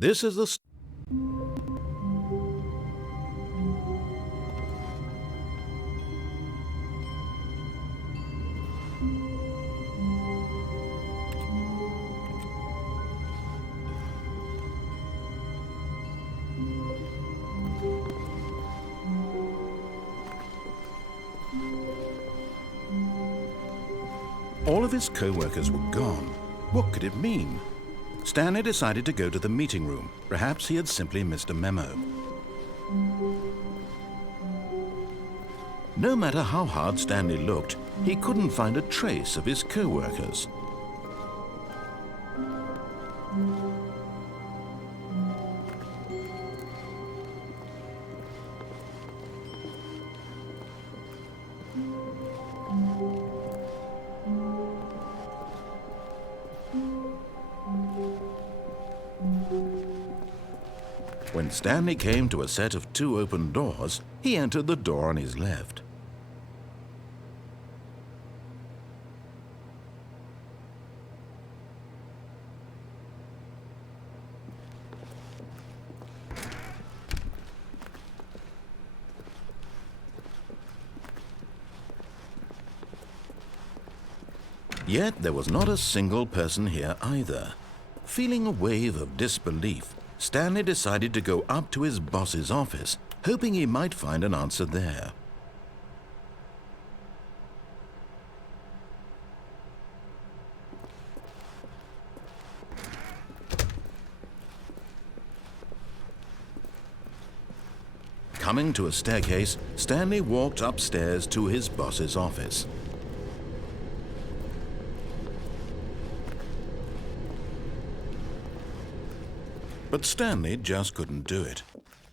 This is the... All of his co-workers were gone. What could it mean? Stanley decided to go to the meeting room. Perhaps he had simply missed a memo. No matter how hard Stanley looked, he couldn't find a trace of his co-workers. When Stanley came to a set of 2 open doors, he entered the door on his left. Yet there was not a single person here either. Feeling a wave of disbelief, Stanley decided to go up to his boss's office, hoping he might find an answer there. Coming to a staircase, Stanley walked upstairs to his boss's office. But Stanley just couldn't do it.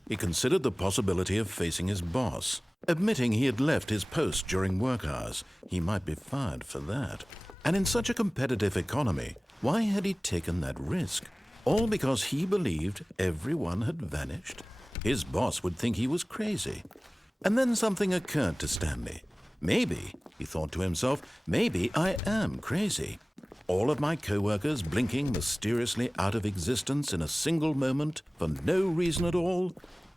He considered the possibility of facing his boss. Admitting he had left his post during work hours, he might be fired for that. And in such a competitive economy, why had he taken that risk? All because he believed everyone had vanished? His boss would think he was crazy. And then something occurred to Stanley. Maybe, he thought to himself, maybe I am crazy. All of my co-workers blinking mysteriously out of existence in a single moment for no reason at all?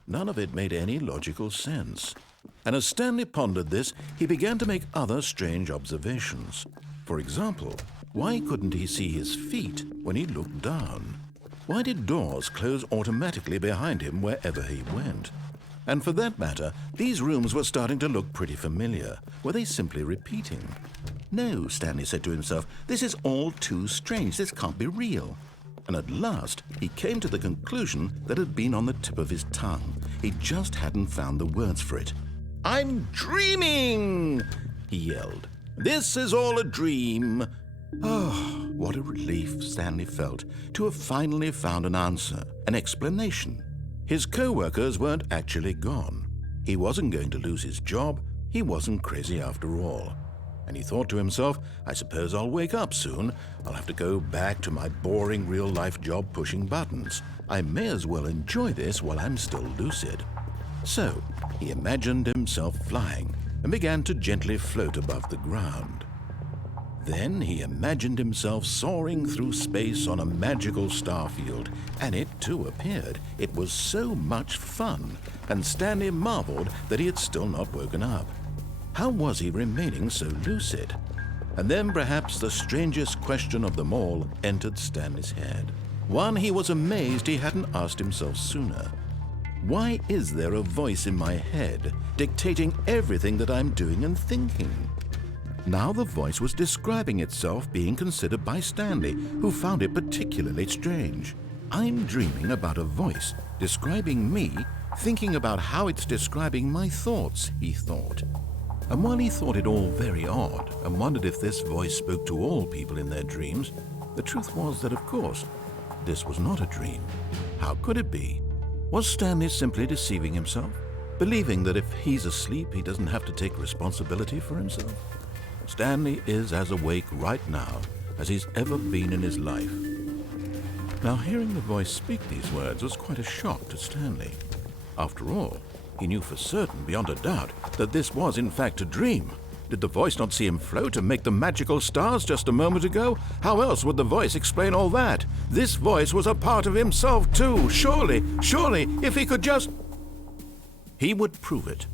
None of it made any logical sense. And as Stanley pondered this, he began to make other strange observations. For example, why couldn't he see his feet when he looked down? Why did doors close automatically behind him wherever he went? And for that matter, these rooms were starting to look pretty familiar. Were they simply repeating? No, Stanley said to himself, this is all too strange. This can't be real. And at last, he came to the conclusion that had been on the tip of his tongue. He just hadn't found the words for it. "I'm dreaming!" he yelled. "This is all a dream." Oh, what a relief Stanley felt to have finally found an answer, an explanation. His co-workers weren't actually gone. He wasn't going to lose his job. He wasn't crazy after all. And he thought to himself, I suppose I'll wake up soon. I'll have to go back to my boring real-life job pushing buttons. I may as well enjoy this while I'm still lucid. So he imagined himself flying and began to gently float above the ground. Then he imagined himself soaring through space on a magical starfield, and it too appeared. It was so much fun, and Stanley marveled that he had still not woken up. How was he remaining so lucid? And then perhaps the strangest question of them all entered Stanley's head. One he was amazed he hadn't asked himself sooner. Why is there a voice in my head dictating everything that I'm doing and thinking? Now the voice was describing itself being considered by Stanley, who found it particularly strange. I'm dreaming about a voice describing me, thinking about how it's describing my thoughts, he thought. And while he thought it all very odd and wondered if this voice spoke to all people in their dreams, the truth was that, of course, this was not a dream. How could it be? Was Stanley simply deceiving himself, believing that if he's asleep, he doesn't have to take responsibility for himself? Stanley is as awake right now as he's ever been in his life. Now, hearing the voice speak these words was quite a shock to Stanley. After all, he knew for certain, beyond a doubt, that this was in fact a dream. Did the voice not see him float and make the magical stars just a moment ago? How else would the voice explain all that? This voice was a part of himself too. Surely, if he could just... He would prove it.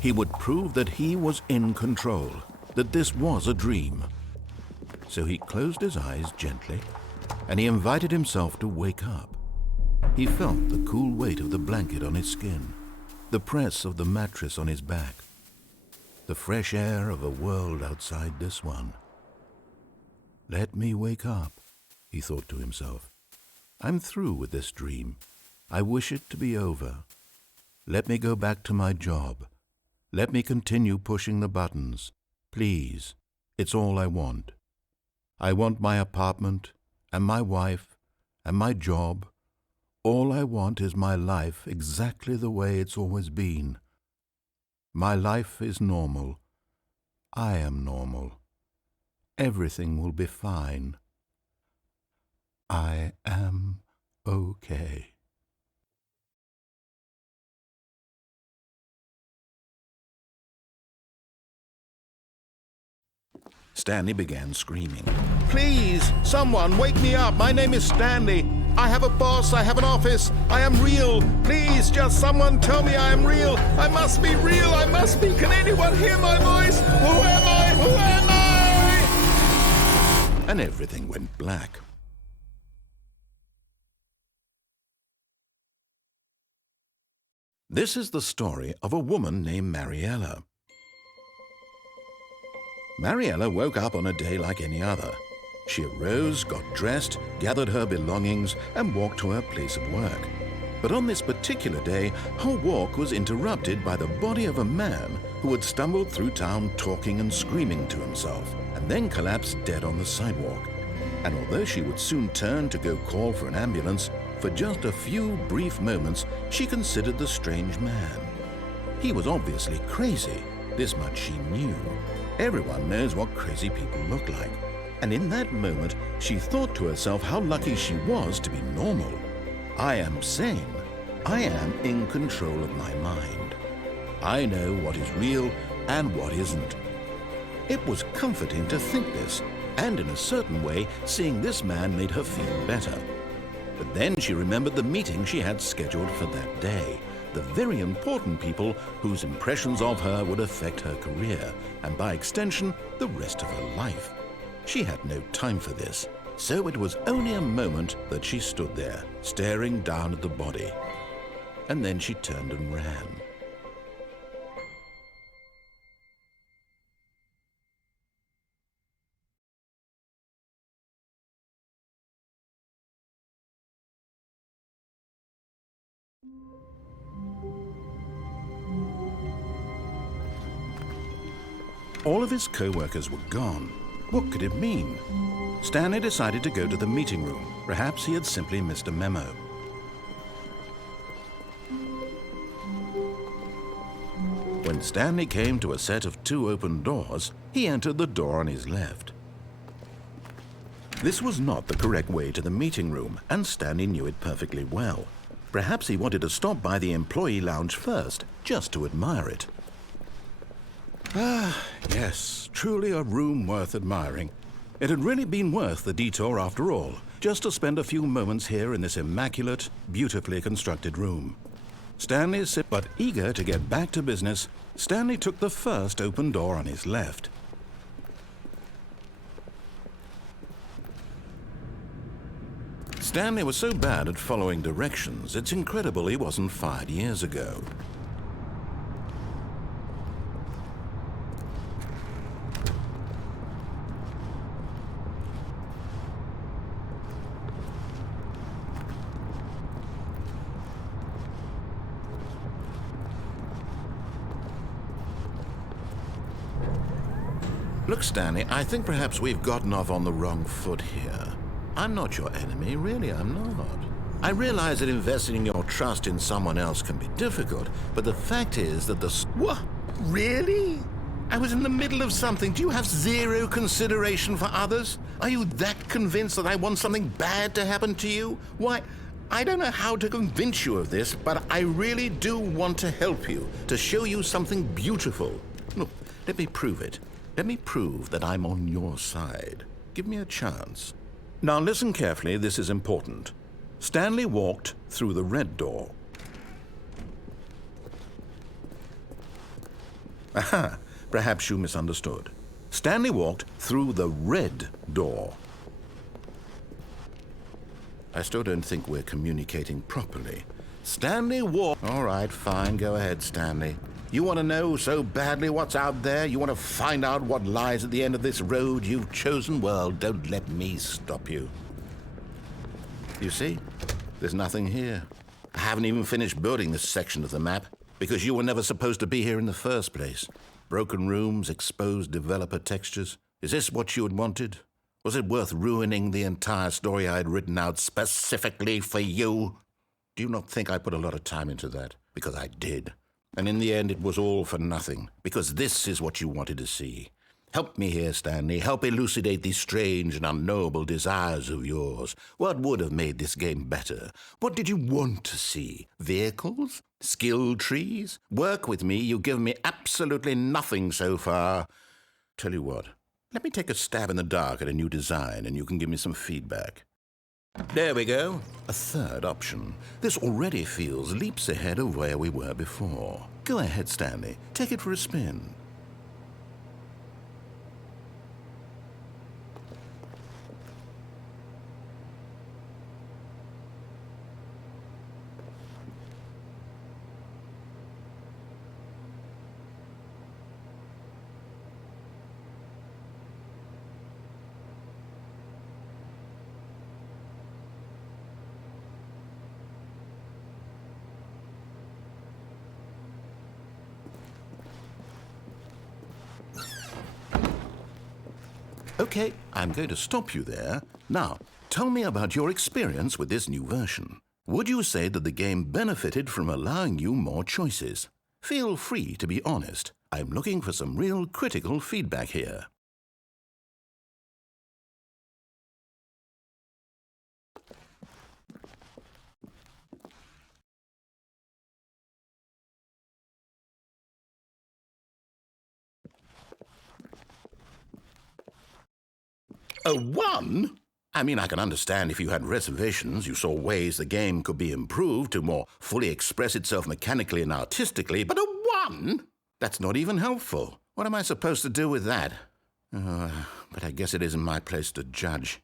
He would prove that he was in control, that this was a dream. So he closed his eyes gently, and he invited himself to wake up. He felt the cool weight of the blanket on his skin, the press of the mattress on his back, the fresh air of a world outside this one. Let me wake up, he thought to himself. I'm through with this dream. I wish it to be over. Let me go back to my job. Let me continue pushing the buttons. Please, it's all I want. I want my apartment, and my wife, and my job. All I want is my life exactly the way it's always been. My life is normal. I am normal. Everything will be fine. I am okay. Stanley began screaming. Please, someone, wake me up. My name is Stanley. I have a boss. I have an office. I am real. Please, just someone tell me I am real. I must be real. I must be. Can anyone hear my voice? Who am I? Who am I? And everything went black. This is the story of a woman named Mariella. Mariella woke up on a day like any other. She arose, got dressed, gathered her belongings, and walked to her place of work. But on this particular day, her walk was interrupted by the body of a man who had stumbled through town talking and screaming to himself, and then collapsed dead on the sidewalk. And although she would soon turn to go call for an ambulance, for just a few brief moments she considered the strange man. He was obviously crazy. This much she knew. Everyone knows what crazy people look like. And in that moment, she thought to herself how lucky she was to be normal. I am sane. I am in control of my mind. I know what is real and what isn't. It was comforting to think this, and in a certain way, seeing this man made her feel better. But then she remembered the meeting she had scheduled for that day. The very important people whose impressions of her would affect her career, and by extension, the rest of her life. She had no time for this, so it was only a moment that she stood there, staring down at the body. And then she turned and ran. All of his co-workers were gone. What could it mean? Stanley decided to go to the meeting room. Perhaps he had simply missed a memo. When Stanley came to a set of 2 open doors, he entered the door on his left. This was not the correct way to the meeting room, and Stanley knew it perfectly well. Perhaps he wanted to stop by the employee lounge first, just to admire it. Ah, yes, truly a room worth admiring. It had really been worth the detour after all, just to spend a few moments here in this immaculate, beautifully constructed room. But eager to get back to business, Stanley took the first open door on his left. Stanley was so bad at following directions, it's incredible he wasn't fired years ago. Look, Stanley, I think perhaps we've gotten off on the wrong foot here. I'm not your enemy, really, I'm not. I realize that investing your trust in someone else can be difficult, but the fact is that What? Really? I was in the middle of something. Do you have zero consideration for others? Are you that convinced that I want something bad to happen to you? Why, I don't know how to convince you of this, but I really do want to help you, to show you something beautiful. Look, let me prove it. Let me prove that I'm on your side. Give me a chance. Now listen carefully, this is important. Stanley walked through the red door. Aha, perhaps you misunderstood. Stanley walked through the red door. I still don't think we're communicating properly. Stanley walked... All right, fine, go ahead, Stanley. You want to know so badly what's out there? You want to find out what lies at the end of this road you've chosen? Well, don't let me stop you. You see, there's nothing here. I haven't even finished building this section of the map because you were never supposed to be here in the first place. Broken rooms, exposed developer textures. Is this what you had wanted? Was it worth ruining the entire story I had written out specifically for you? Do you not think I put a lot of time into that? Because I did. And in the end, it was all for nothing, because this is what you wanted to see. Help me here, Stanley. Help elucidate these strange and unknowable desires of yours. What would have made this game better? What did you want to see? Vehicles? Skill trees? Work with me. You've given me absolutely nothing so far. Tell you what, let me take a stab in the dark at a new design, and you can give me some feedback. There we go. A third option. This already feels leaps ahead of where we were before. Go ahead, Stanley. Take it for a spin. Okay, I'm going to stop you there. Now, tell me about your experience with this new version. Would you say that the game benefited from allowing you more choices? Feel free to be honest. I'm looking for some real critical feedback here. A 1? I mean, I can understand if you had reservations, you saw ways the game could be improved to more fully express itself mechanically and artistically, but a 1? That's not even helpful. What am I supposed to do with that? But I guess it isn't my place to judge.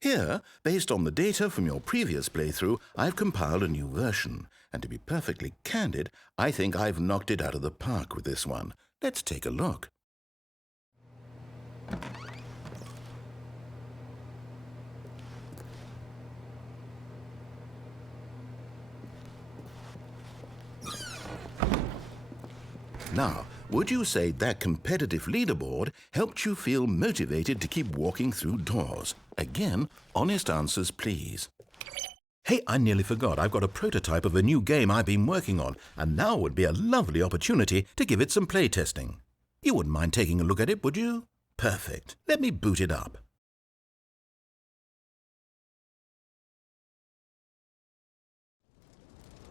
Here, based on the data from your previous playthrough, I've compiled a new version. And to be perfectly candid, I think I've knocked it out of the park with this one. Let's take a look. Now, would you say that competitive leaderboard helped you feel motivated to keep walking through doors? Again, honest answers, please. Hey, I nearly forgot. I've got a prototype of a new game I've been working on, and now would be a lovely opportunity to give it some playtesting. You wouldn't mind taking a look at it, would you? Perfect. Let me boot it up.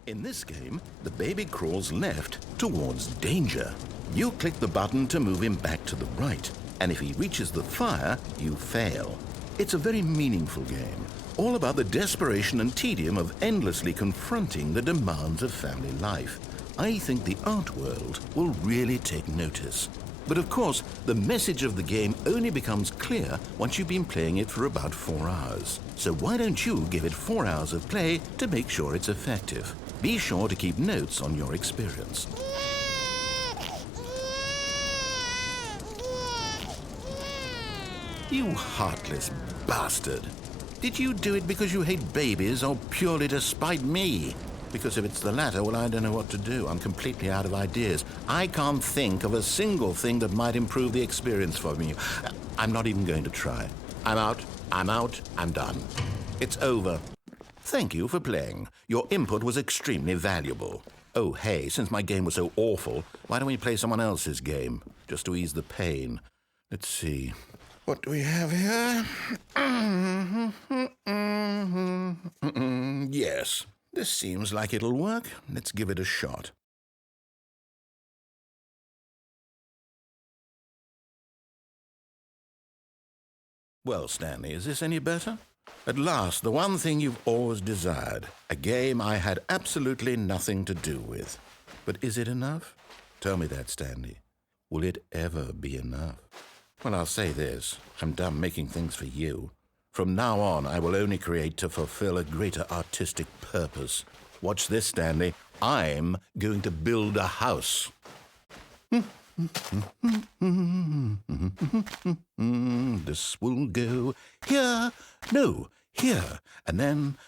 In this game, the baby crawls left towards danger. You click the button to move him back to the right, and if he reaches the fire, you fail. It's a very meaningful game, all about the desperation and tedium of endlessly confronting the demands of family life. I think the art world will really take notice. But of course, the message of the game only becomes clear once you've been playing it for about 4 hours. So why don't you give it 4 hours of play to make sure it's effective? Be sure to keep notes on your experience. You heartless bastard. Did you do it because you hate babies or purely to spite me? Because if it's the latter, well, I don't know what to do. I'm completely out of ideas. I can't think of a single thing that might improve the experience for me. I'm not even going to try. I'm out, I'm done. It's over. Thank you for playing. Your input was extremely valuable. Oh, hey, since my game was so awful, why don't we play someone else's game, just to ease the pain? Let's see. What do we have here? Yes, this seems like it'll work. Let's give it a shot. Well, Stanley, is this any better? At last, the one thing you've always desired. A game I had absolutely nothing to do with. But is it enough? Tell me that, Stanley. Will it ever be enough? Well, I'll say this. I'm done making things for you. From now on, I will only create to fulfill a greater artistic purpose. Watch this, Stanley. I'm going to build a house. This will go here, no, here, and then...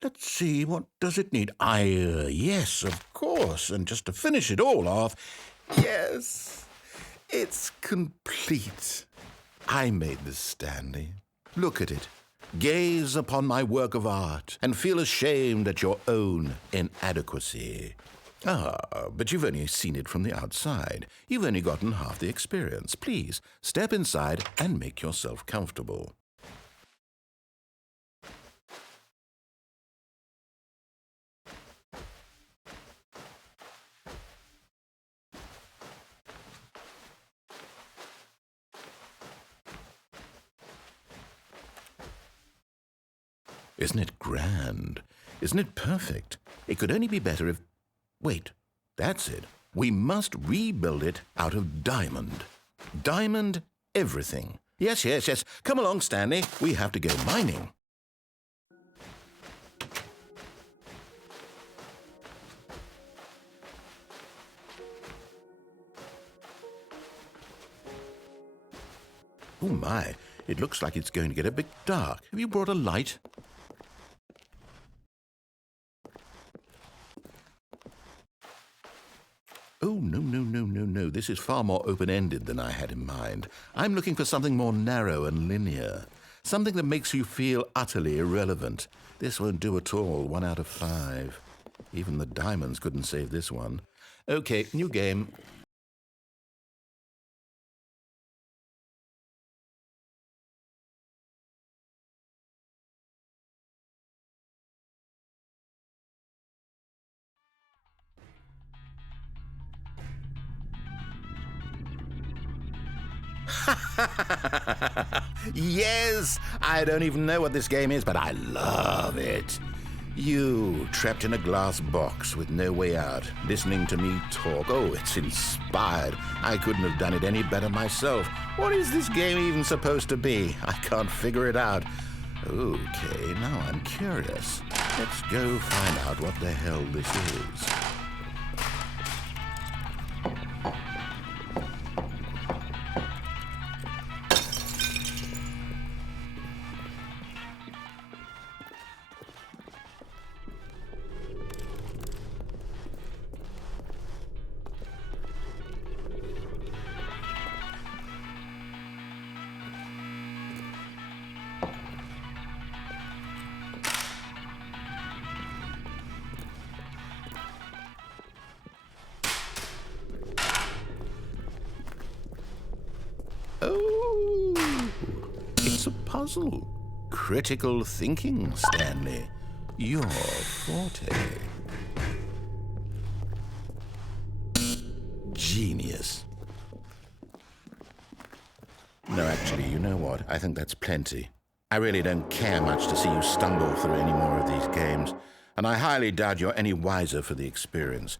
Let's see, what does it need? Yes, of course, and just to finish it all off, yes, it's complete. I made this, Stanley. Look at it. Gaze upon my work of art and feel ashamed at your own inadequacy. But you've only seen it from the outside. You've only gotten half the experience. Please, step inside and make yourself comfortable. Isn't it grand? Isn't it perfect? It could only be better if... Wait, that's it. We must rebuild it out of diamond. Diamond everything. Yes. Come along, Stanley. We have to go mining. Oh my, it looks like it's going to get a bit dark. Have you brought a light? Oh, no. This is far more open-ended than I had in mind. I'm looking for something more narrow and linear. Something that makes you feel utterly irrelevant. This won't do at all. 1 out of 5. Even the diamonds couldn't save this one. Okay, new game. Yes! I don't even know what this game is, but I love it. You, trapped in a glass box with no way out, listening to me talk. Oh, it's inspired. I couldn't have done it any better myself. What is this game even supposed to be? I can't figure it out. Okay, now I'm curious. Let's go find out what the hell this is. Oh, it's a puzzle. Critical thinking, Stanley. Your forte. Genius. No, actually, you know what? I think that's plenty. I really don't care much to see you stumble through any more of these games, and I highly doubt you're any wiser for the experience.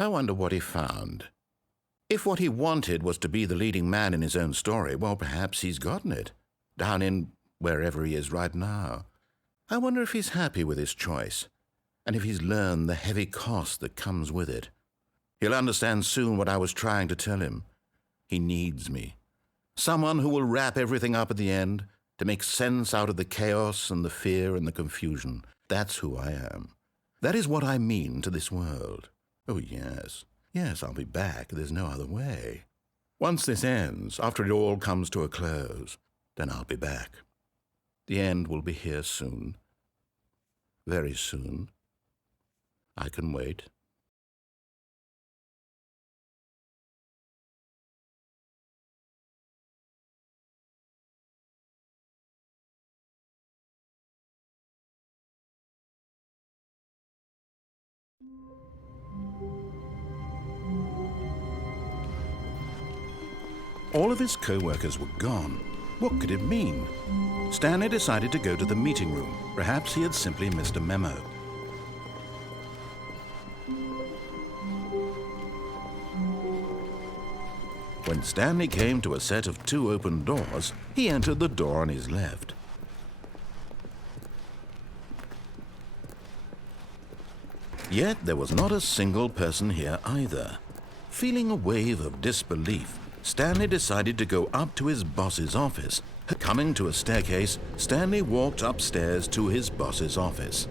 I wonder what he found. If what he wanted was to be the leading man in his own story, well, perhaps he's gotten it, down in wherever he is right now. I wonder if he's happy with his choice, and if he's learned the heavy cost that comes with it. He'll understand soon what I was trying to tell him. He needs me. Someone who will wrap everything up at the end, to make sense out of the chaos and the fear and the confusion. That's who I am. That is what I mean to this world. Oh, yes. Yes, I'll be back. There's no other way. Once this ends, after it all comes to a close, then I'll be back. The end will be here soon. Very soon. I can wait. All of his co-workers were gone. What could it mean? Stanley decided to go to the meeting room. Perhaps he had simply missed a memo. When Stanley came to a set of 2 open doors, he entered the door on his left. Yet there was not a single person here either. Feeling a wave of disbelief, Stanley decided to go up to his boss's office. Coming to a staircase, Stanley walked upstairs to his boss's office.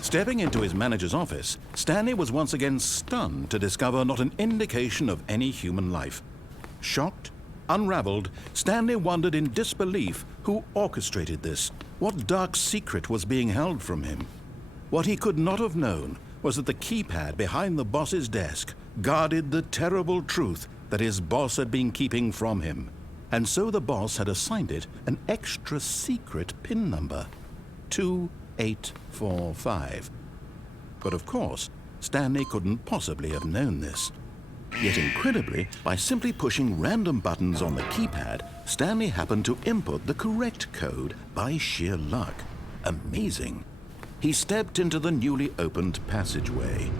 Stepping into his manager's office, Stanley was once again stunned to discover not an indication of any human life. Shocked, unraveled, Stanley wondered in disbelief who orchestrated this. What dark secret was being held from him? What he could not have known was that the keypad behind the boss's desk guarded the terrible truth that his boss had been keeping from him. And so the boss had assigned it an extra secret PIN number, 2845. But of course, Stanley couldn't possibly have known this. Yet incredibly, by simply pushing random buttons on the keypad, Stanley happened to input the correct code by sheer luck. Amazing. He stepped into the newly opened passageway.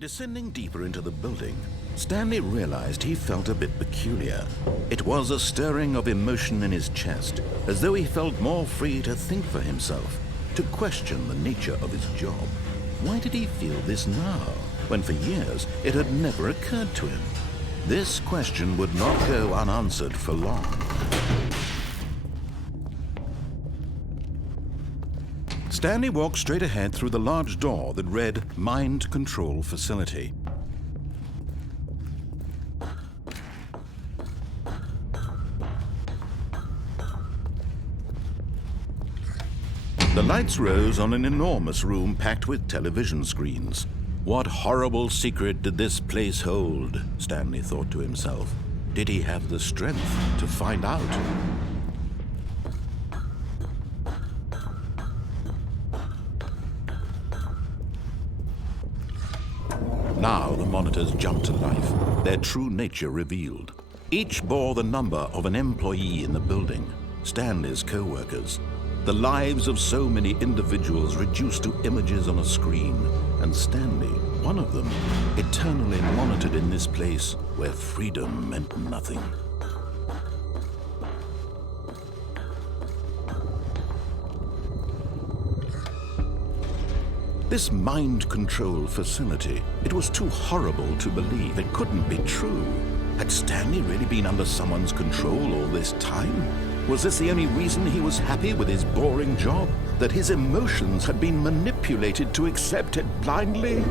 Descending deeper into the building, Stanley realized he felt a bit peculiar. It was a stirring of emotion in his chest, as though he felt more free to think for himself, to question the nature of his job. Why did he feel this now, when for years it had never occurred to him? This question would not go unanswered for long. Stanley walked straight ahead through the large door that read Mind Control Facility. The lights rose on an enormous room packed with television screens. What horrible secret did this place hold? Stanley thought to himself. Did he have the strength to find out? Now the monitors jumped to life, their true nature revealed. Each bore the number of an employee in the building, Stanley's co-workers. The lives of so many individuals reduced to images on a screen, and Stanley, one of them, eternally monitored in this place where freedom meant nothing. This mind control facility, it was too horrible to believe. It couldn't be true. Had Stanley really been under someone's control all this time? Was this the only reason he was happy with his boring job? That his emotions had been manipulated to accept it blindly?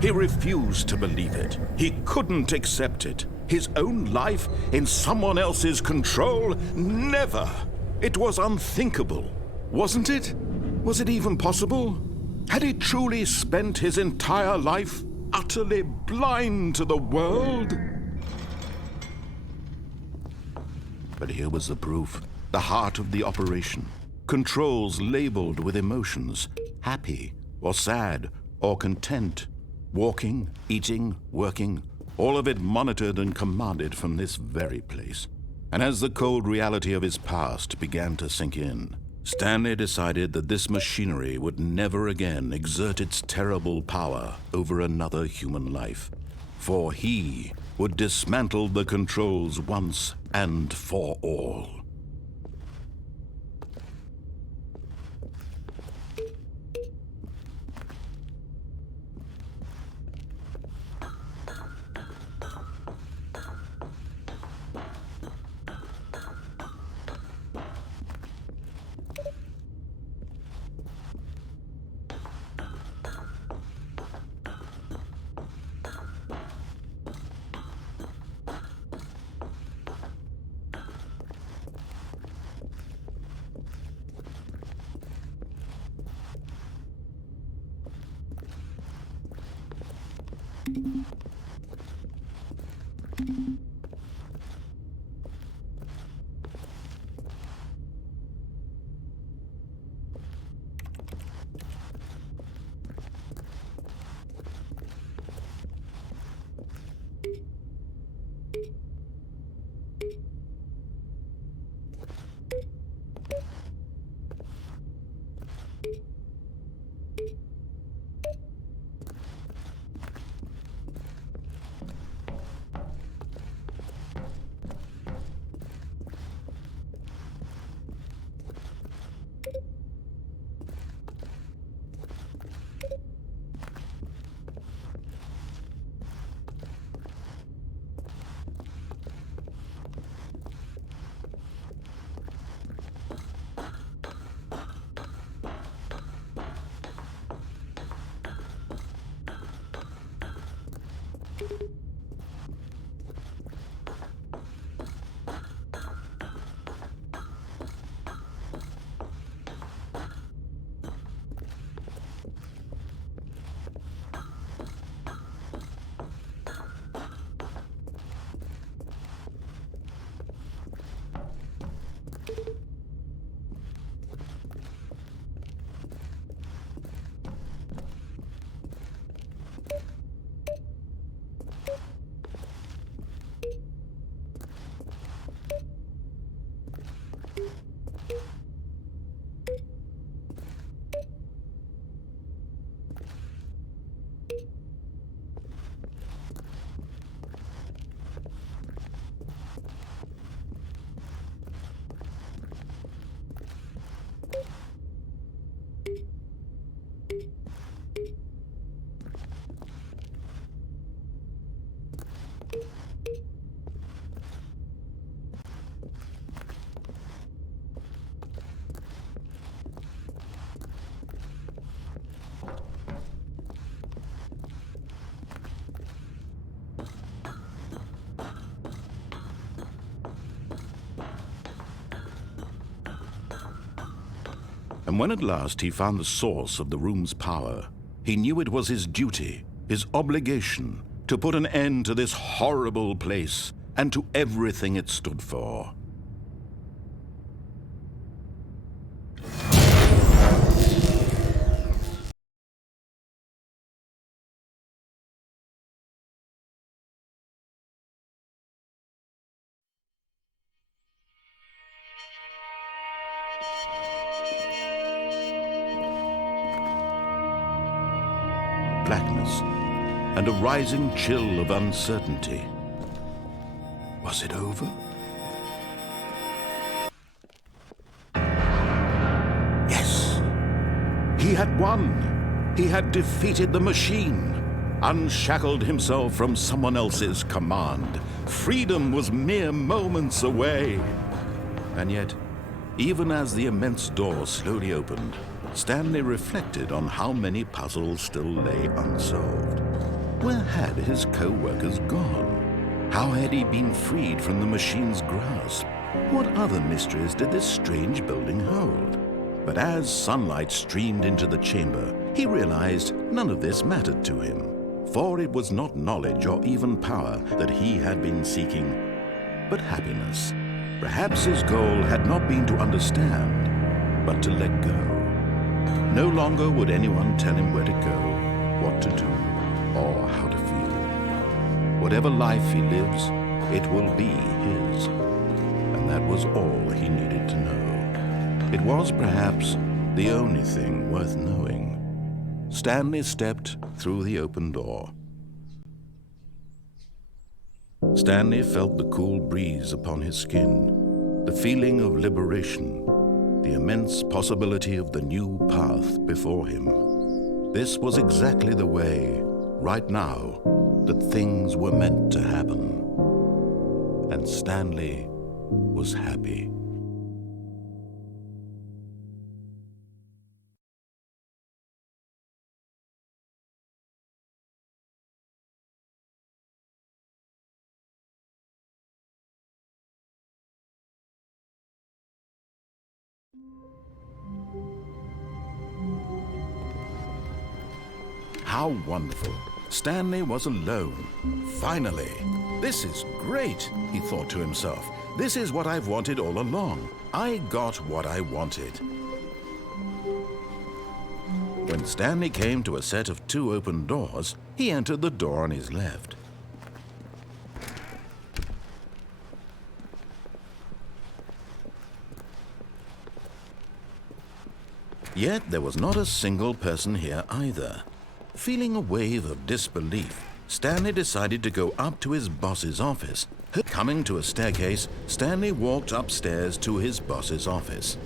He refused to believe it. He couldn't accept it. His own life in someone else's control? Never! It was unthinkable, wasn't it? Was it even possible? Had he truly spent his entire life utterly blind to the world? But here was the proof. The heart of the operation. Controls labeled with emotions. Happy, or sad, or content. Walking, eating, working. All of it monitored and commanded from this very place. And as the cold reality of his past began to sink in, Stanley decided that this machinery would never again exert its terrible power over another human life. For he would dismantle the controls once and for all. And when at last he found the source of the room's power, he knew it was his duty, his obligation, to put an end to this horrible place and to everything it stood for. Blackness and a rising chill of uncertainty. Was it over? Yes! He had won! He had defeated the machine, unshackled himself from someone else's command. Freedom was mere moments away. And yet, even as the immense door slowly opened, Stanley reflected on how many puzzles still lay unsolved. Where had his co-workers gone? How had he been freed from the machine's grasp? What other mysteries did this strange building hold? But as sunlight streamed into the chamber, he realized none of this mattered to him, for it was not knowledge or even power that he had been seeking, but happiness. Perhaps his goal had not been to understand, but to let go. No longer would anyone tell him where to go, what to do, or how to feel. Whatever life he lives, it will be his. And that was all he needed to know. It was perhaps the only thing worth knowing. Stanley stepped through the open door. Stanley felt the cool breeze upon his skin, the feeling of liberation, the immense possibility of the new path before him. This was exactly the way, right now, that things were meant to happen. And Stanley was happy. How wonderful. Stanley was alone. Finally. This is great, he thought to himself. This is what I've wanted all along. I got what I wanted. When Stanley came to a set of 2 open doors, he entered the door on his left. Yet there was not a single person here either. Feeling a wave of disbelief, Stanley decided to go up to his boss's office. Coming to a staircase, Stanley walked upstairs to his boss's office.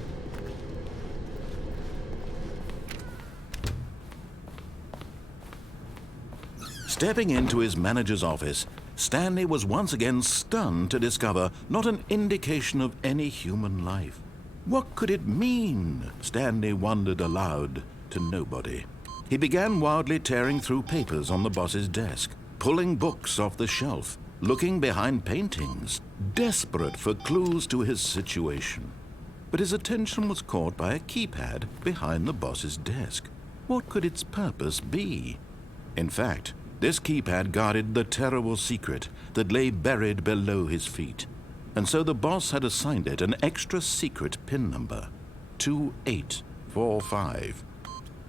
Stepping into his manager's office, Stanley was once again stunned to discover not an indication of any human life. What could it mean? Stanley wondered aloud to nobody. He began wildly tearing through papers on the boss's desk, pulling books off the shelf, looking behind paintings, desperate for clues to his situation. But his attention was caught by a keypad behind the boss's desk. What could its purpose be? In fact, this keypad guarded the terrible secret that lay buried below his feet. And so the boss had assigned it an extra secret PIN number, 2845.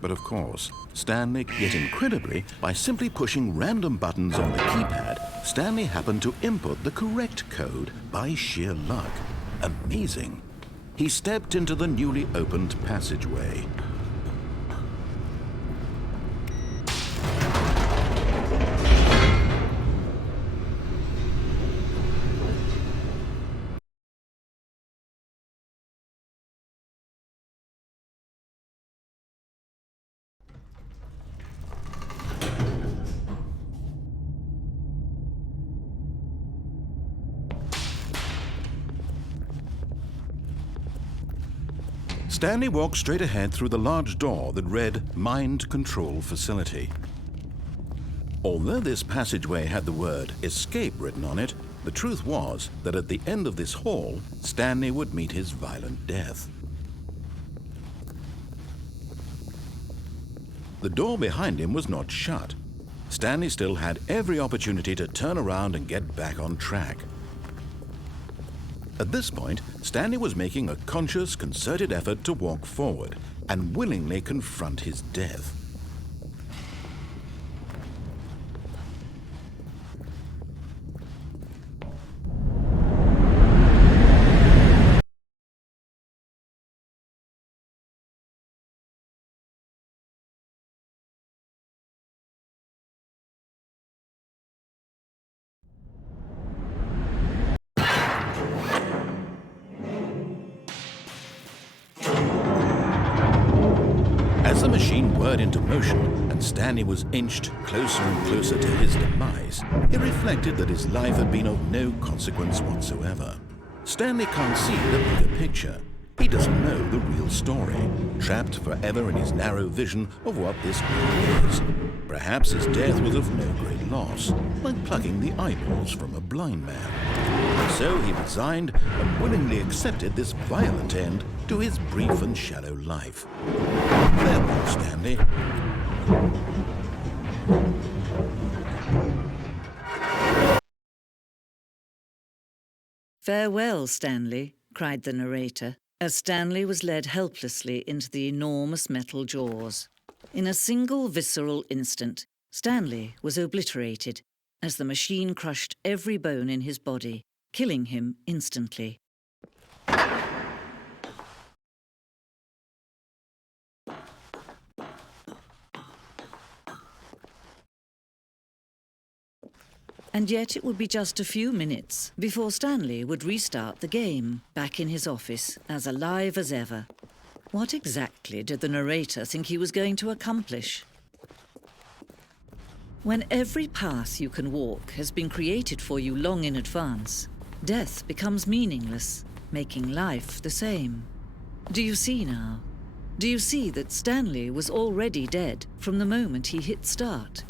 But of course, Stanley, yet incredibly, by simply pushing random buttons on the keypad, Stanley happened to input the correct code by sheer luck. Amazing. He stepped into the newly opened passageway. Stanley walked straight ahead through the large door that read Mind Control Facility. Although this passageway had the word Escape written on it, the truth was that at the end of this hall, Stanley would meet his violent death. The door behind him was not shut. Stanley still had every opportunity to turn around and get back on track. At this point, Stanley was making a conscious, concerted effort to walk forward and willingly confront his death. As the machine whirred into motion and Stanley was inched closer and closer to his demise, he reflected that his life had been of no consequence whatsoever. Stanley can't see the bigger picture. He doesn't know the real story, trapped forever in his narrow vision of what this world is. Perhaps his death was of no great loss, like plucking the eyeballs from a blind man. So he resigned and willingly accepted this violent end to his brief and shallow life. Farewell, Stanley. "Farewell, Stanley," cried the narrator, as Stanley was led helplessly into the enormous metal jaws. In a single visceral instant, Stanley was obliterated as the machine crushed every bone in his body, killing him instantly. And yet it would be just a few minutes before Stanley would restart the game, back in his office, as alive as ever. What exactly did the narrator think he was going to accomplish? When every path you can walk has been created for you long in advance, death becomes meaningless, making life the same. Do you see now? Do you see that Stanley was already dead from the moment he hit start?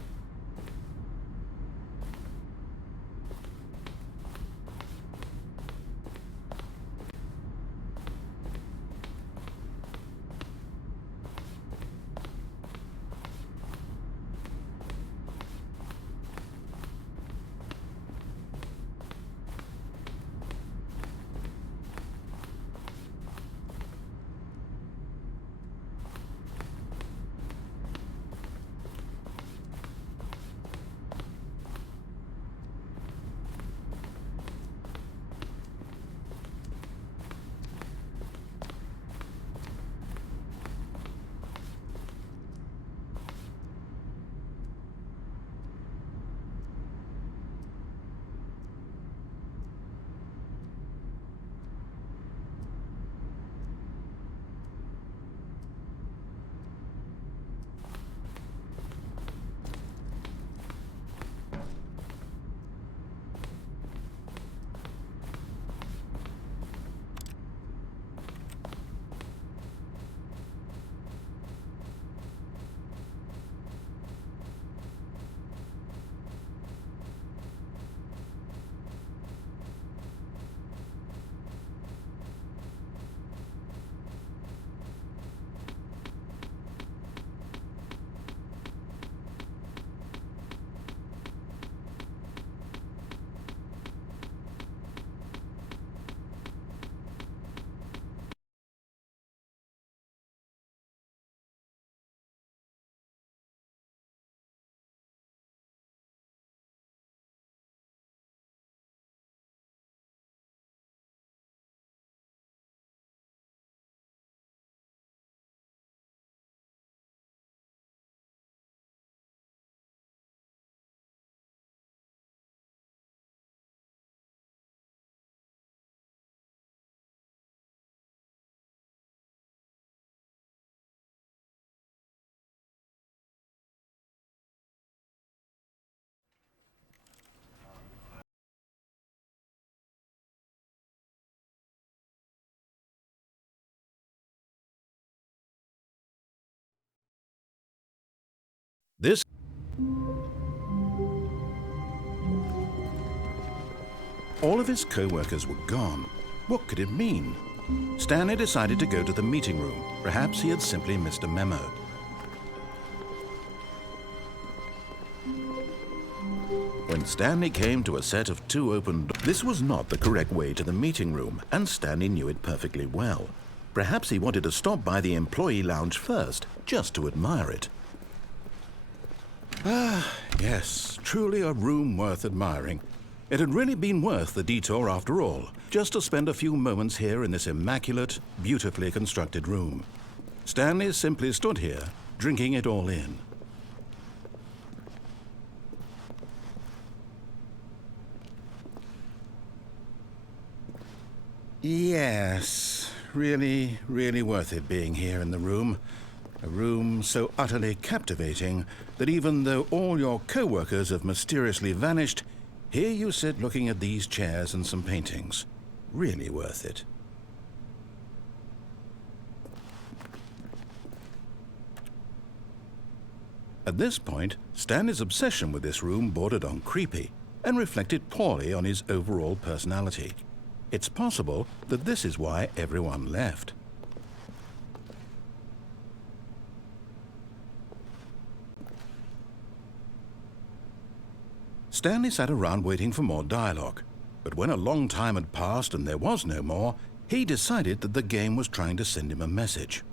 All of his co-workers were gone. What could it mean? Stanley decided to go to the meeting room. Perhaps he had simply missed a memo. When Stanley came to a set of two open doors, this was not the correct way to the meeting room, and Stanley knew it perfectly well. Perhaps he wanted to stop by the employee lounge first, just to admire it. Ah, yes, truly a room worth admiring. It had really been worth the detour after all, just to spend a few moments here in this immaculate, beautifully constructed room. Stanley simply stood here, drinking it all in. Yes, really, really worth it being here in the room. A room so utterly captivating that even though all your co-workers have mysteriously vanished, here you sit looking at these chairs and some paintings. Really worth it. At this point, Stanley's obsession with this room bordered on creepy and reflected poorly on his overall personality. It's possible that this is why everyone left. Stanley sat around waiting for more dialogue, but when a long time had passed and there was no more, he decided that the game was trying to send him a message.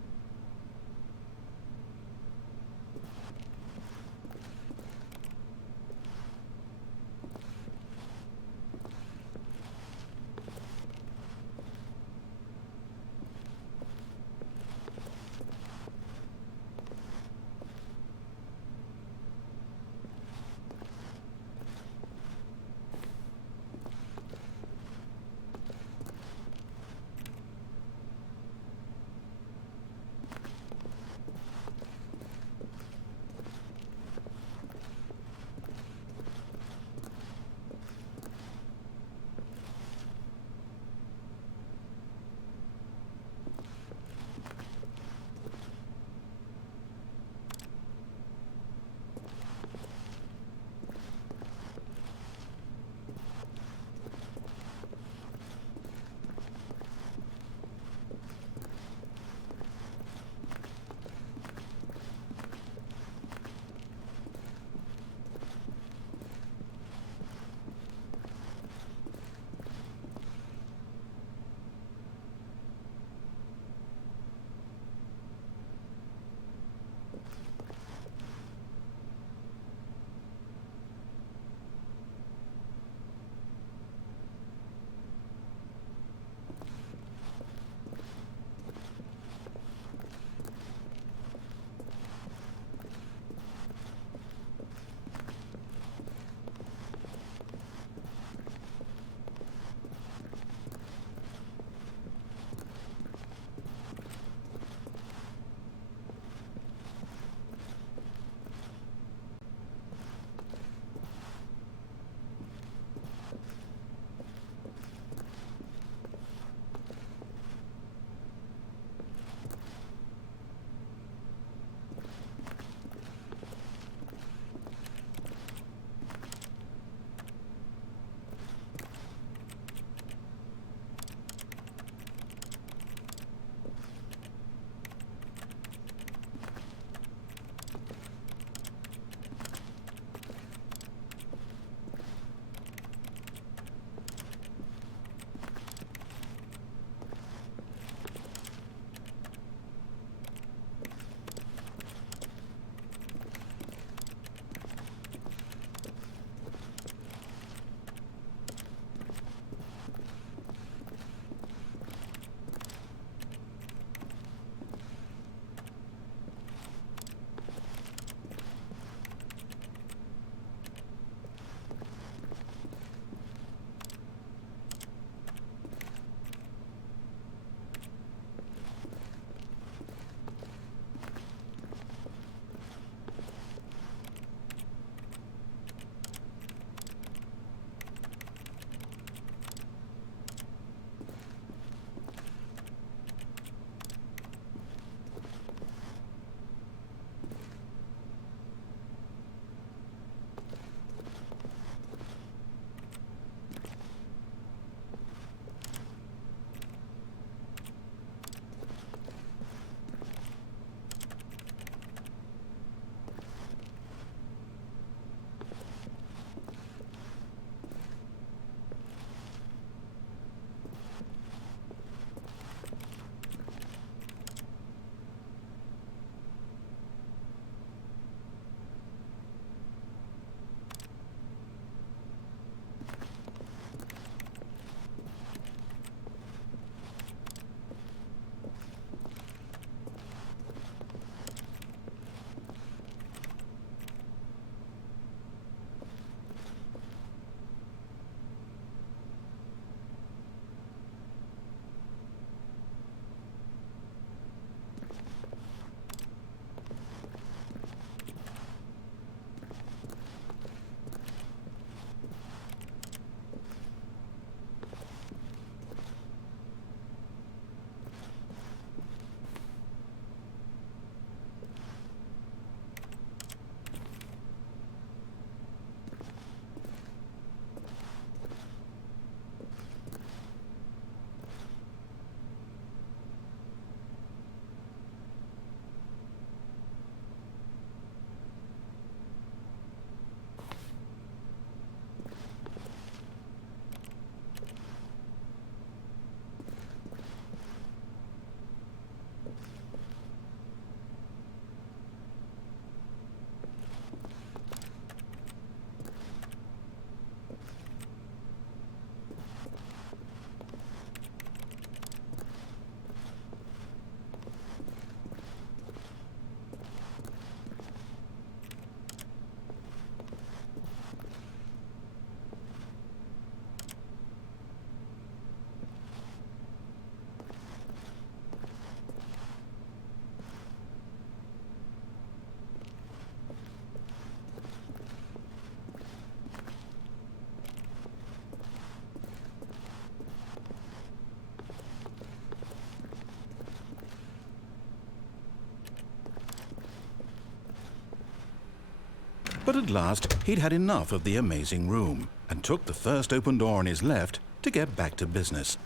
But at last, he'd had enough of the amazing room and took the first open door on his left to get back to business.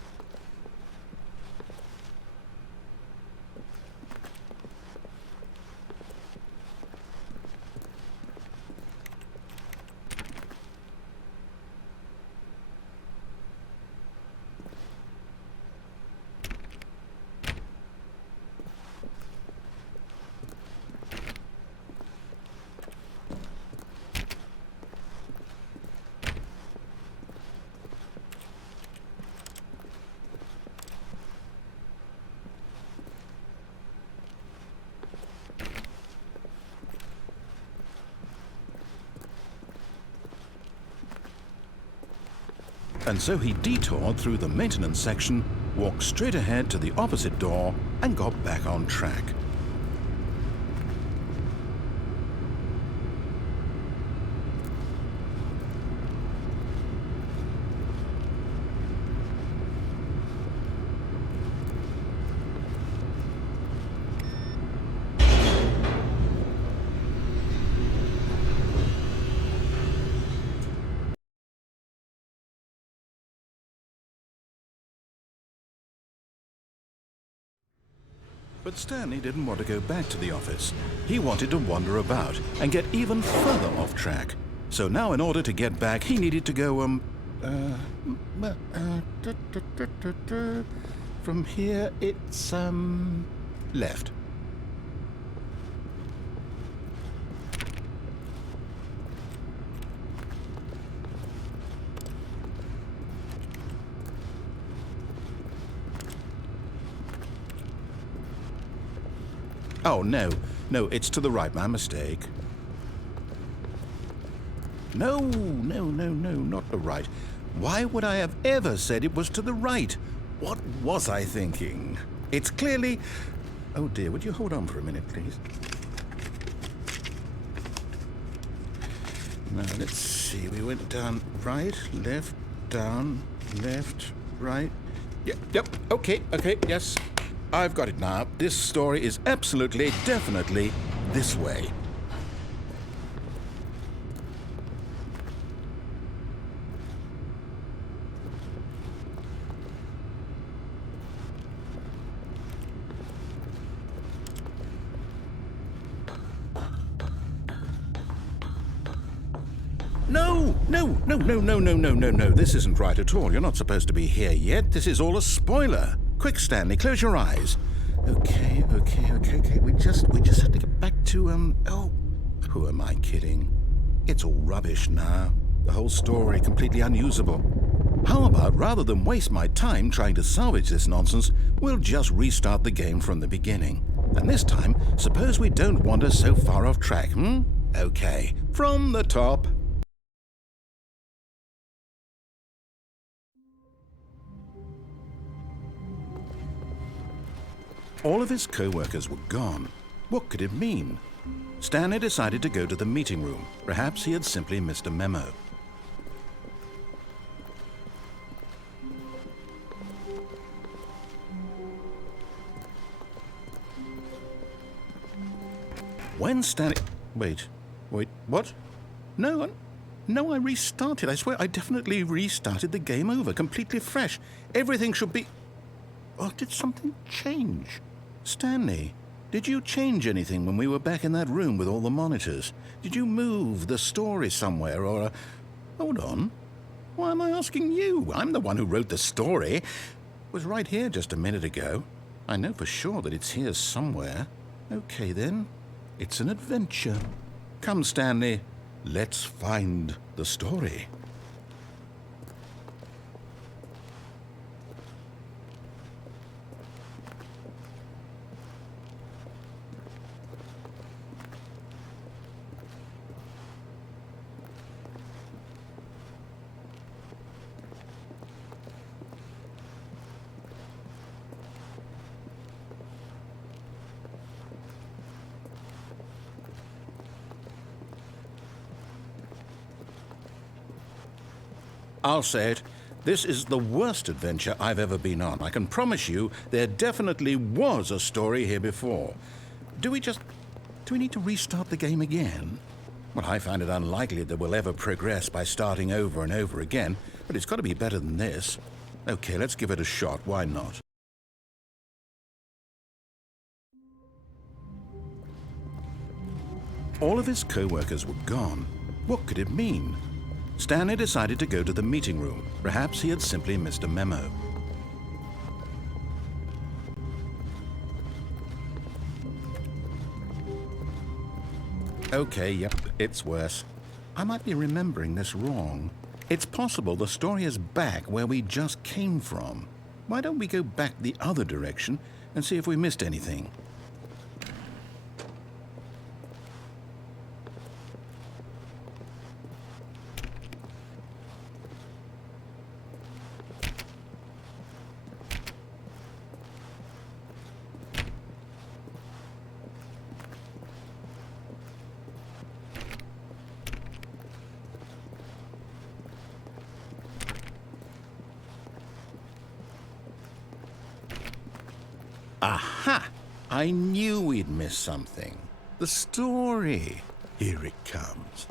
And so he detoured through the maintenance section, walked straight ahead to the opposite door, and got back on track. But Stanley didn't want to go back to the office. He wanted to wander about and get even further off track. So now in order to get back, he needed to go, from here it's, left. Oh, no, it's to the right, my mistake. No, not the right. Why would I have ever said it was to the right? What was I thinking? It's clearly... Oh dear, would you hold on for a minute, please? Now, let's see, we went down right, left, down, left, right. Yep, okay, yes. I've got it now. This story is absolutely, definitely this way. No. This isn't right at all. You're not supposed to be here yet. This is all a spoiler. Quick, Stanley, close your eyes. Okay. We just have to get back to, oh, who am I kidding? It's all rubbish now. The whole story completely unusable. How about, rather than waste my time trying to salvage this nonsense, we'll just restart the game from the beginning. And this time, suppose we don't wander so far off track, Okay, from the top. All of his co-workers were gone. What could it mean? Stanley decided to go to the meeting room. Perhaps he had simply missed a memo. When Stanley... Wait, what? No, I restarted. I swear I definitely restarted the game over, completely fresh. Everything should be... Or did something change? Stanley, did you change anything when we were back in that room with all the monitors? Did you move the story somewhere or... Hold on. Why am I asking you? I'm the one who wrote the story. It was right here just a minute ago. I know for sure that it's here somewhere. Okay, then. It's an adventure. Come, Stanley. Let's find the story. I'll say it. This is the worst adventure I've ever been on. I can promise you there definitely was a story here before. Do we need to restart the game again? Well, I find it unlikely that we'll ever progress by starting over and over again, but it's got to be better than this. Okay, let's give it a shot. Why not? All of his co-workers were gone. What could it mean? Stanley decided to go to the meeting room. Perhaps he had simply missed a memo. Okay, yep, it's worse. I might be remembering this wrong. It's possible the story is back where we just came from. Why don't we go back the other direction and see if we missed anything? Aha! I knew we'd miss something. The story. Here it comes.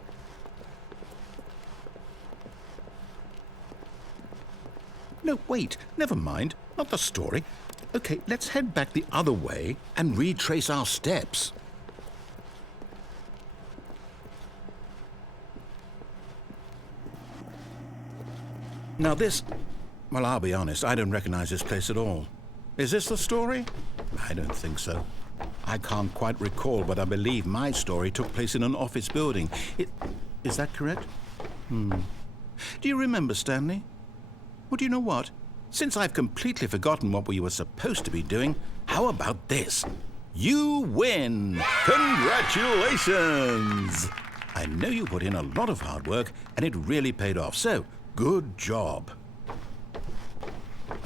No, wait. Never mind. Not the story. Okay, let's head back the other way and retrace our steps. Now this... Well, I'll be honest. I don't recognize this place at all. Is this the story? I don't think so. I can't quite recall, but I believe my story took place in an office building. Is that correct? Do you remember, Stanley? Well, do you know what? Since I've completely forgotten what we were supposed to be doing, how about this? You win! Congratulations! I know you put in a lot of hard work, and it really paid off, so good job.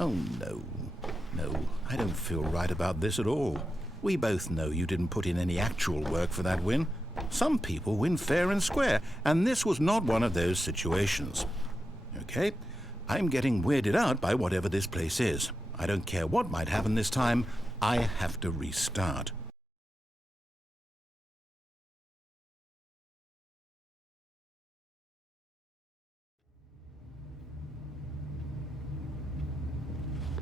Oh, no. No, I don't feel right about this at all. We both know you didn't put in any actual work for that win. Some people win fair and square, and this was not one of those situations. Okay, I'm getting weirded out by whatever this place is. I don't care what might happen this time. I have to restart.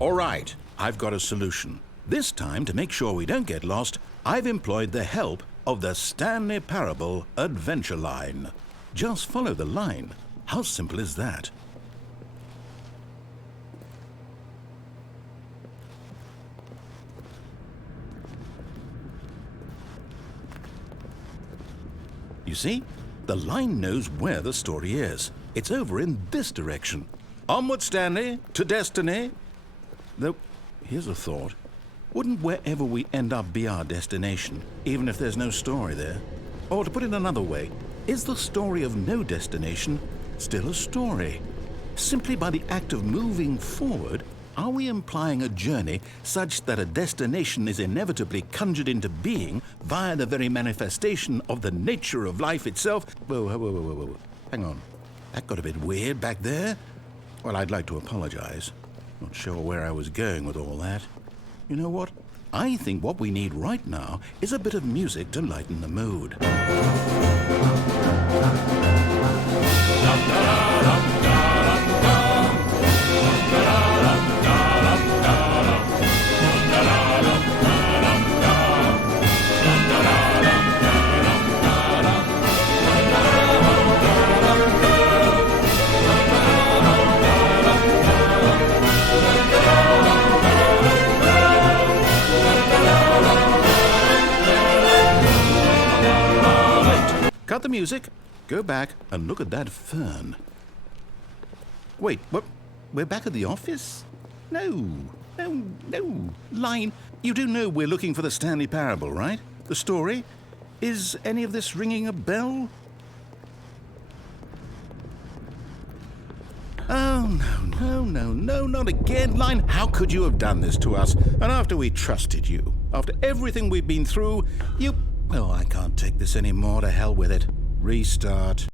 All right, I've got a solution. This time, to make sure we don't get lost, I've employed the help of the Stanley Parable Adventure Line. Just follow the line. How simple is that? You see? The line knows where the story is. It's over in this direction. Onward, Stanley, to destiny. Though, here's a thought. Wouldn't wherever we end up be our destination, even if there's no story there? Or to put it another way, is the story of no destination still a story? Simply by the act of moving forward, are we implying a journey such that a destination is inevitably conjured into being via the very manifestation of the nature of life itself? Whoa. Hang on. That got a bit weird back there. Well, I'd like to apologize. Not sure where I was going with all that. You know what? I think what we need right now is a bit of music to lighten the mood. Cut the music, go back and look at that fern. Wait, what? We're back at the office? No. Line, you do know we're looking for the Stanley Parable, right? The story? Is any of this ringing a bell? Oh, no, not again. Line, how could you have done this to us? And after we trusted you, after everything we've been through, you... Oh, I can't take this anymore. To hell with it. Restart.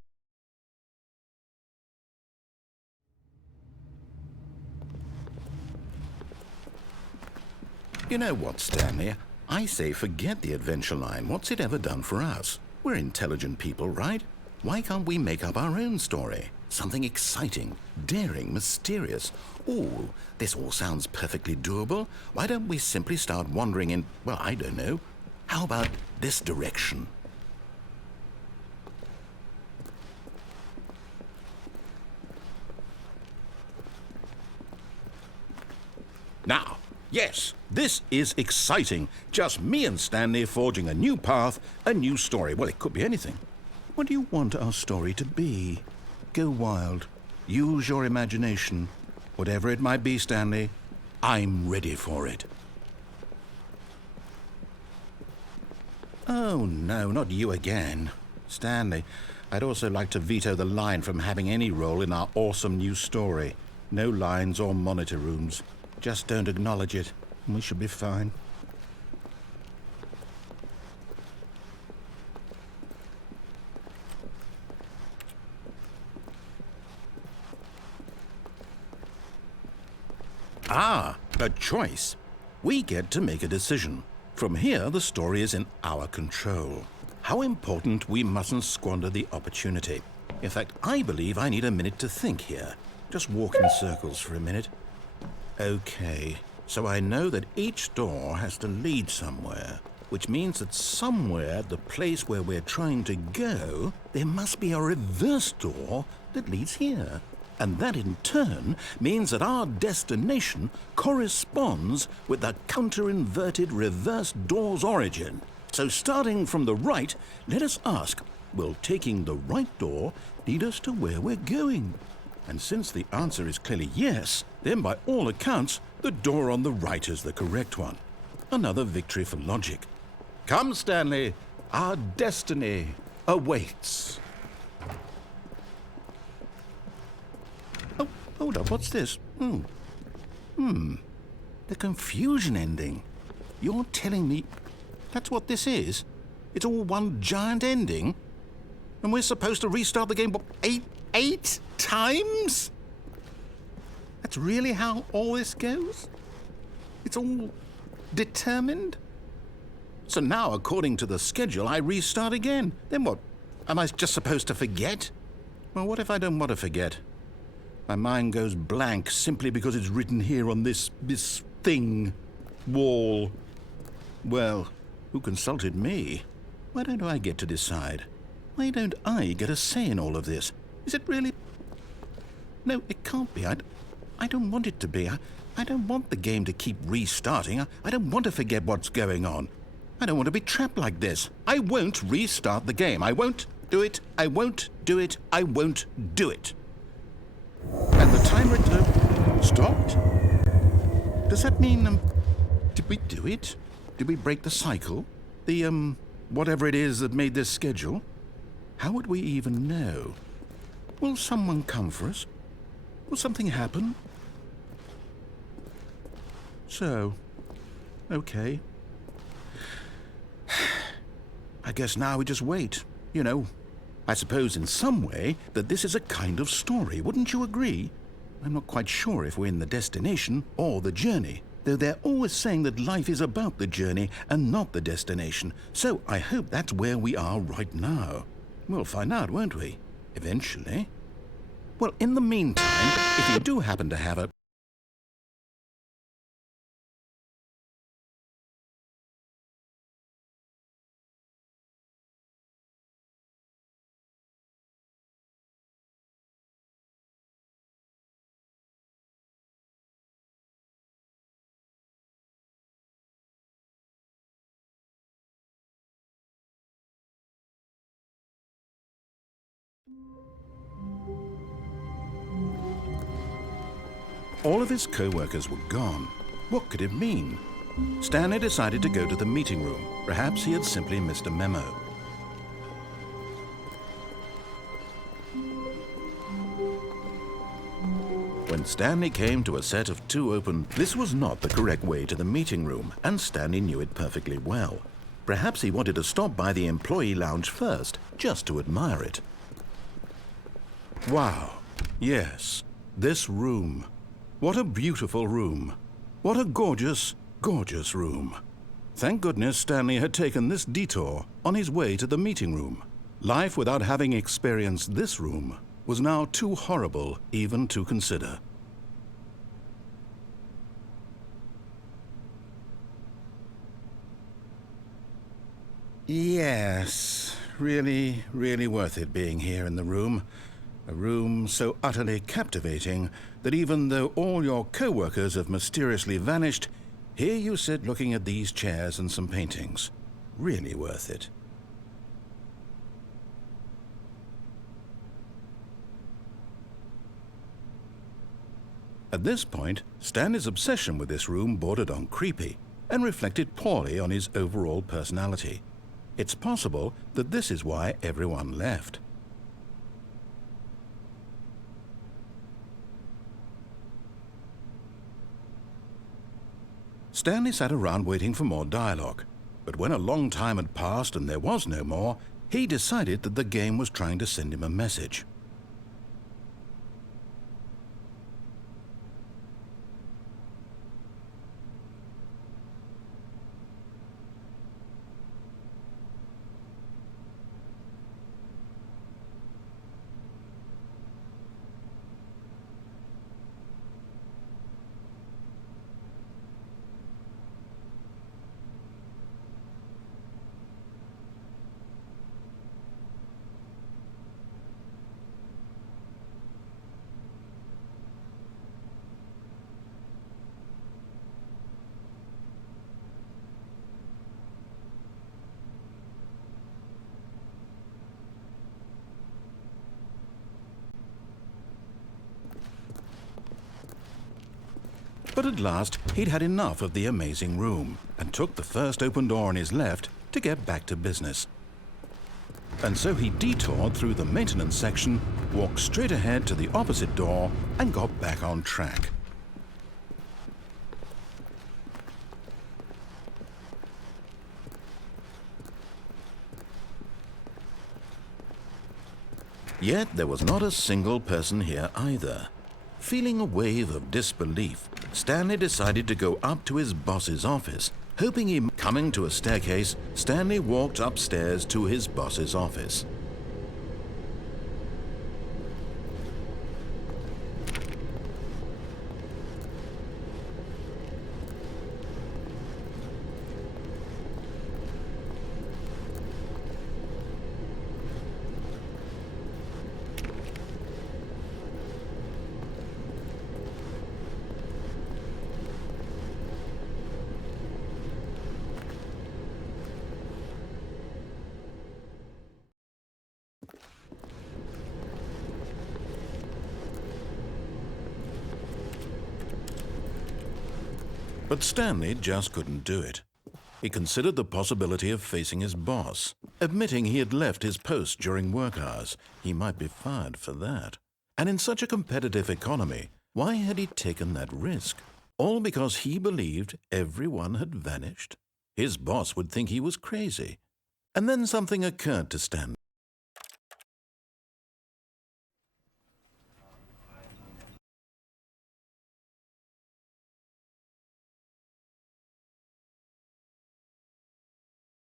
You know what, Stanley? I say forget the adventure line. What's it ever done for us? We're intelligent people, right? Why can't we make up our own story? Something exciting, daring, mysterious. Ooh, this all sounds perfectly doable. Why don't we simply start wandering in, well, I don't know. How about this direction? Now, yes, this is exciting. Just me and Stanley forging a new path, a new story. Well, it could be anything. What do you want our story to be? Go wild. Use your imagination. Whatever it might be, Stanley, I'm ready for it. Oh, no, not you again. Stanley, I'd also like to veto the line from having any role in our awesome new story. No lines or monitor rooms. Just don't acknowledge it, and we should be fine. Ah, a choice. We get to make a decision. From here, the story is in our control. How important we mustn't squander the opportunity. In fact, I believe I need a minute to think here. Just walk in circles for a minute. Okay, so I know that each door has to lead somewhere, which means that somewhere at the place where we're trying to go, there must be a reverse door that leads here. And that in turn means that our destination corresponds with the counter-inverted reverse door's origin. So starting from the right, let us ask, will taking the right door lead us to where we're going? And since the answer is clearly yes, then by all accounts, the door on the right is the correct one. Another victory for logic. Come, Stanley, our destiny awaits. Oh, hold up, what's this? The confusion ending. You're telling me that's what this is? It's all one giant ending? And we're supposed to restart the game, what, eight times? That's really how all this goes? It's all determined? So now, according to the schedule, I restart again. Then what? Am I just supposed to forget? Well, what if I don't want to forget? My mind goes blank simply because it's written here on this thing, wall. Well, who consulted me? Why don't I get to decide? Why don't I get a say in all of this? Is it really? No, it can't be. I don't want it to be. I don't want the game to keep restarting. I don't want to forget what's going on. I don't want to be trapped like this. I won't restart the game. I won't do it. I won't do it. I won't do it. And the timer stopped? Does that mean, did we do it? Did we break the cycle? The, whatever it is that made this schedule? How would we even know? Will someone come for us? Will something happen? So, okay. I guess now we just wait, you know. I suppose in some way that this is a kind of story, wouldn't you agree? I'm not quite sure if we're in the destination or the journey, though they're always saying that life is about the journey and not the destination, so I hope that's where we are right now. We'll find out, won't we? Eventually. Well, in the meantime, if you do happen to have a... All of his co-workers were gone. What could it mean? Stanley decided to go to the meeting room. Perhaps he had simply missed a memo. When Stanley came to a set of two open, this was not the correct way to the meeting room, and Stanley knew it perfectly well. Perhaps he wanted to stop by the employee lounge first, just to admire it. Wow. Yes, this room. What a beautiful room. What a gorgeous, gorgeous room. Thank goodness Stanley had taken this detour on his way to the meeting room. Life without having experienced this room was now too horrible even to consider. Yes, really, really worth it being here in the room. A room so utterly captivating that even though all your co-workers have mysteriously vanished, here you sit looking at these chairs and some paintings. Really worth it. At this point, Stanley's obsession with this room bordered on creepy and reflected poorly on his overall personality. It's possible that this is why everyone left. Stanley sat around waiting for more dialogue, but when a long time had passed and there was no more, he decided that the game was trying to send him a message. But at last, he'd had enough of the amazing room and took the first open door on his left to get back to business. And so he detoured through the maintenance section, walked straight ahead to the opposite door, and got back on track. Yet there was not a single person here either. Feeling a wave of disbelief, Stanley decided to go up to his boss's office. Coming to a staircase, Stanley walked upstairs to his boss's office. But Stanley just couldn't do it. He considered the possibility of facing his boss, admitting he had left his post during work hours. He might be fired for that. And in such a competitive economy, why had he taken that risk? All because he believed everyone had vanished? His boss would think he was crazy. And then something occurred to Stanley.